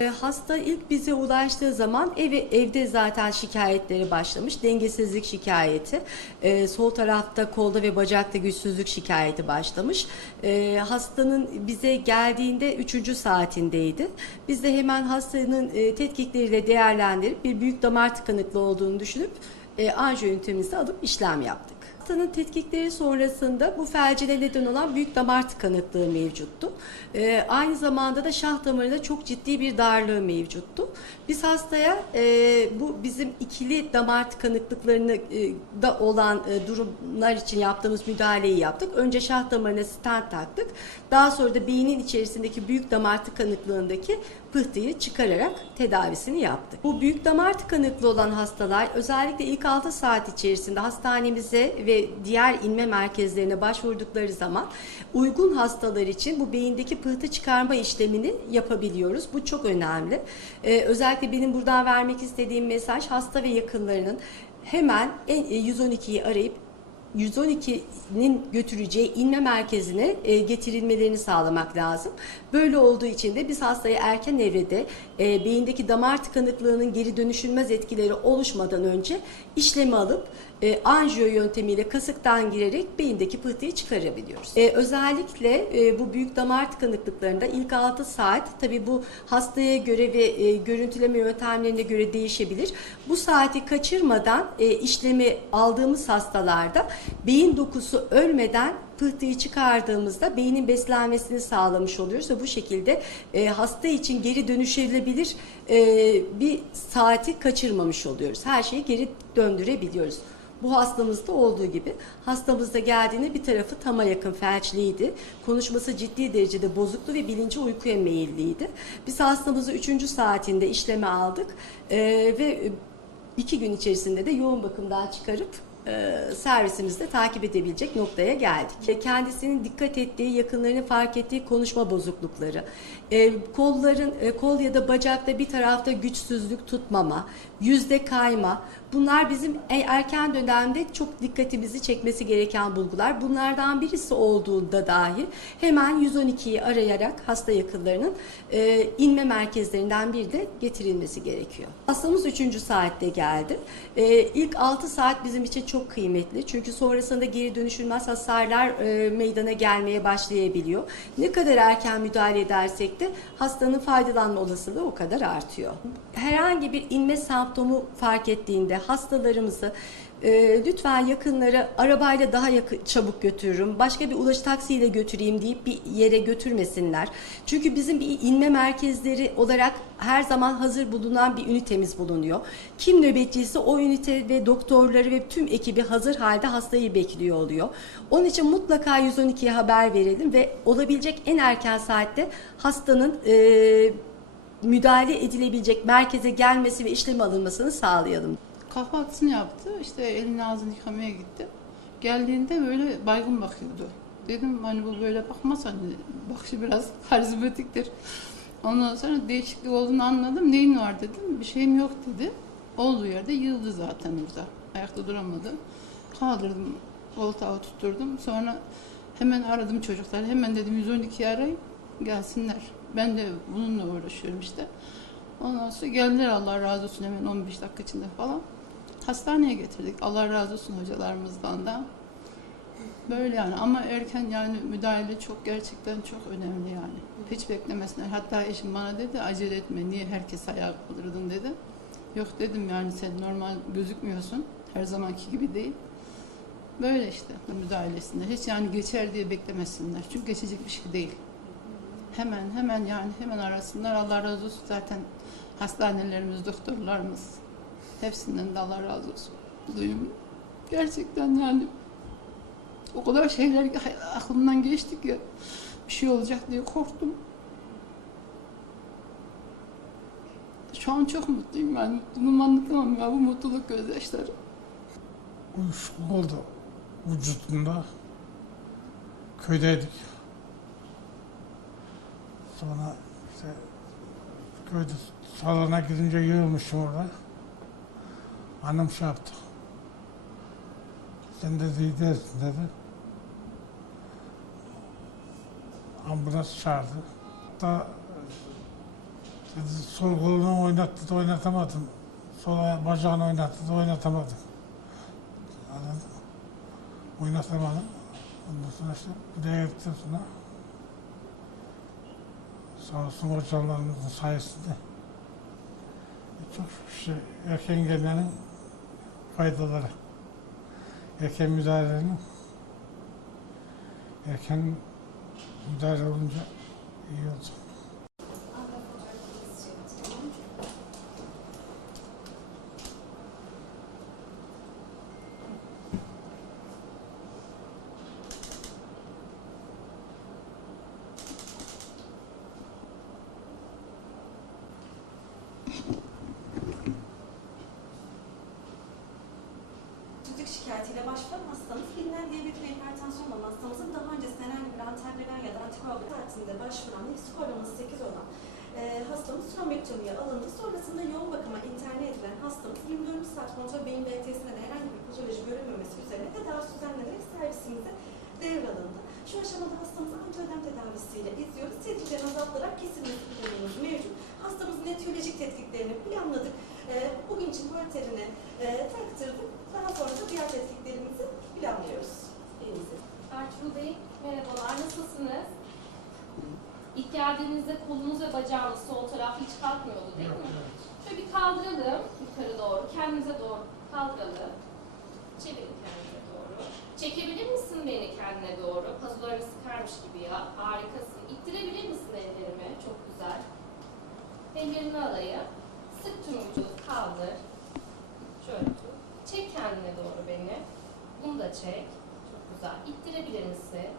E, Hasta ilk bize ulaştığı zaman evi, evde zaten şikayetleri başlamış. Dengesizlik şikayeti. E, sol tarafta kolda ve bacakta güçsüzlük şikayeti başlamış. E, hastanın bize geldiğinde 3. saatindeydi. Biz de hemen hastanın e, tetkikleriyle değerlendirip bir büyük damar tıkanıklığı olduğunu düşünüp e, anjiyo ünitemizi alıp işlem yaptık. Hastanın tetkikleri sonrasında bu felcine neden olan büyük damar tıkanıklığı mevcuttu. Ee, aynı zamanda da şah damarında çok ciddi bir darlığı mevcuttu. Biz hastaya e, bu bizim ikili damar tıkanıklıklarını e, da olan e, durumlar için yaptığımız müdahaleyi yaptık. Önce şah damarına stent taktık. Daha sonra da beynin içerisindeki büyük damar tıkanıklığındaki pıhtıyı çıkararak tedavisini yaptık. Bu büyük damar tıkanıklığı olan hastalar özellikle ilk 6 saat içerisinde hastanemize ve diğer inme merkezlerine başvurdukları zaman uygun hastalar için bu beyindeki pıhtı çıkarma işlemini yapabiliyoruz. Bu çok önemli. Ee, özellikle benim buradan vermek istediğim mesaj hasta ve yakınlarının hemen en- e, 112'yi arayıp 112'nin götüreceği inme merkezine e, getirilmelerini sağlamak lazım. Böyle olduğu için de biz hastayı erken evrede e, beyindeki damar tıkanıklığının geri dönüşülmez etkileri oluşmadan önce işlemi alıp e, anjiyo yöntemiyle kasıktan girerek beyindeki pıhtıyı çıkarabiliyoruz. E, özellikle e, bu büyük damar tıkanıklıklarında ilk 6 saat tabi bu hastaya göre ve e, görüntüleme yöntemlerine göre değişebilir. Bu saati kaçırmadan e, işlemi aldığımız hastalarda beyin dokusu ölmeden pıhtıyı çıkardığımızda beynin beslenmesini sağlamış oluyoruz ve bu şekilde e, hasta için geri dönüşebilir e, bir saati kaçırmamış oluyoruz. Her şeyi geri döndürebiliyoruz. Bu hastamızda olduğu gibi hastamızda geldiğinde bir tarafı tama yakın felçliydi. Konuşması ciddi derecede bozuktu ve bilinci uykuya meyilliydi. Biz hastamızı 3. saatinde işleme aldık e, ve iki gün içerisinde de yoğun bakımdan çıkarıp servisimizde takip edebilecek noktaya geldik. E, Kendisinin dikkat ettiği, yakınlarının fark ettiği konuşma bozuklukları, e, kolların, e, kol ya da bacakta bir tarafta güçsüzlük tutmama, yüzde kayma, bunlar bizim e- erken dönemde çok dikkatimizi çekmesi gereken bulgular. Bunlardan birisi olduğunda dahi hemen 112'yi arayarak hasta yakınlarının e, inme merkezlerinden bir de getirilmesi gerekiyor. Hastamız 3. saatte geldi. E, ilk 6 saat bizim için çok kıymetli. Çünkü sonrasında geri dönüşülmez hasarlar e, meydana gelmeye başlayabiliyor. Ne kadar erken müdahale edersek de hastanın faydalanma olasılığı o kadar artıyor. Herhangi bir inme semptomu fark ettiğinde hastalarımızı e, lütfen yakınları arabayla daha yakın, çabuk götürürüm, başka bir ulaş taksiyle götüreyim deyip bir yere götürmesinler. Çünkü bizim bir inme merkezleri olarak her zaman hazır bulunan bir ünitemiz bulunuyor. Kim nöbetçiyse o ünite ve doktorları ve tüm ekibi hazır halde hastayı bekliyor oluyor. Onun için mutlaka 112'ye haber verelim ve olabilecek en erken saatte hastanın e, müdahale edilebilecek merkeze gelmesi ve işlem alınmasını sağlayalım. Kahvaltısını yaptı. İşte elini ağzını yıkamaya gitti. Geldiğinde böyle baygın bakıyordu. Dedim hani bu böyle bakmaz hani bakışı biraz karizmatiktir. Ondan sonra değişiklik olduğunu anladım. Neyin var dedim. Bir şeyim yok dedi. Olduğu yerde yığıldı zaten orada. Ayakta duramadı. Kaldırdım. Koltuğa tutturdum. Sonra hemen aradım çocukları. Hemen dedim 112'yi arayın. Gelsinler. Ben de bununla uğraşıyorum işte. Ondan sonra geldiler Allah razı olsun hemen 15 dakika içinde falan. Hastaneye getirdik. Allah razı olsun hocalarımızdan da. Böyle yani ama erken yani müdahale çok gerçekten çok önemli yani. Hiç beklemesinler. Hatta eşim bana dedi acele etme niye herkes ayağa kaldırdın dedi. Yok dedim yani sen normal gözükmüyorsun. Her zamanki gibi değil. Böyle işte müdahalesinde. Hiç yani geçer diye beklemesinler. Çünkü geçecek bir şey değil. Hemen hemen yani hemen arasınlar. Allah razı olsun zaten hastanelerimiz, doktorlarımız hepsinden de Allah razı olsun. Duyum. Gerçekten yani o kadar şeyler aklımdan geçti ki bir şey olacak diye korktum. Şu an çok mutluyum yani mutluluğumu anlatamam ya bu mutluluk gözyaşları. Uyuşukluk oldu vücudunda. Köydeydik. Sonra işte köyde salona gidince yığılmışım orada. Annem şey yaptı. Sen de değilsin dedi. Ambulans çağırdı. Da Dedi, sol kolunu oynattı da oynatamadım. Sol bacağını oynattı da oynatamadım. Mı? Oynatamadım. Ondan sonra işte buraya gittim sonra. Sağ olsun sayesinde. Çok şey, erken gelmenin faydaları. Erken müdahalenin erken müdahale olunca iyi olacak. Şikayetiyle başvuran hastamız bilinen diyabet ve hipertansiyon olan hastamızın daha öncesinde herhangi bir antiagregan ya da antikoagülan saatinde başvuran ve skolaması 8 olan e, hastamız trombektomiye alındı. Sonrasında yoğun bakıma interne edilen hastamız 24 saat kontrol beyin BT'sinde de herhangi bir patoloji görünmemesi üzerine tedavi düzenlenerek servisimize devralındı. Şu aşamada hastamızı antiödem tedavisiyle izliyoruz. Tetkiklerini azaltarak kesilmesi planımız mevcut. Hastamızın etiyolojik tetkiklerini planladık. Bugün için halterini e, taktırdık. Daha sonra da diğer tetkiklerimizi planlıyoruz. Ertuğrul Bey, merhabalar. Nasılsınız? İlk geldiğinizde kolunuz ve bacağınız sol taraf hiç kalkmıyordu değil mi? Şöyle bir kaldıralım yukarı doğru, kendinize doğru kaldıralım. Çevirin kendinize doğru. Çekebilir misin beni kendine doğru? Pazularını sıkarmış gibi ya. Harikasın. İttirebilir misin ellerimi? Çok güzel. Ellerini alayım. Sık tüm vücudu kaldır. Şöyle tut. Çek kendine doğru beni. Bunu da çek. Çok güzel. İttirebilir misin?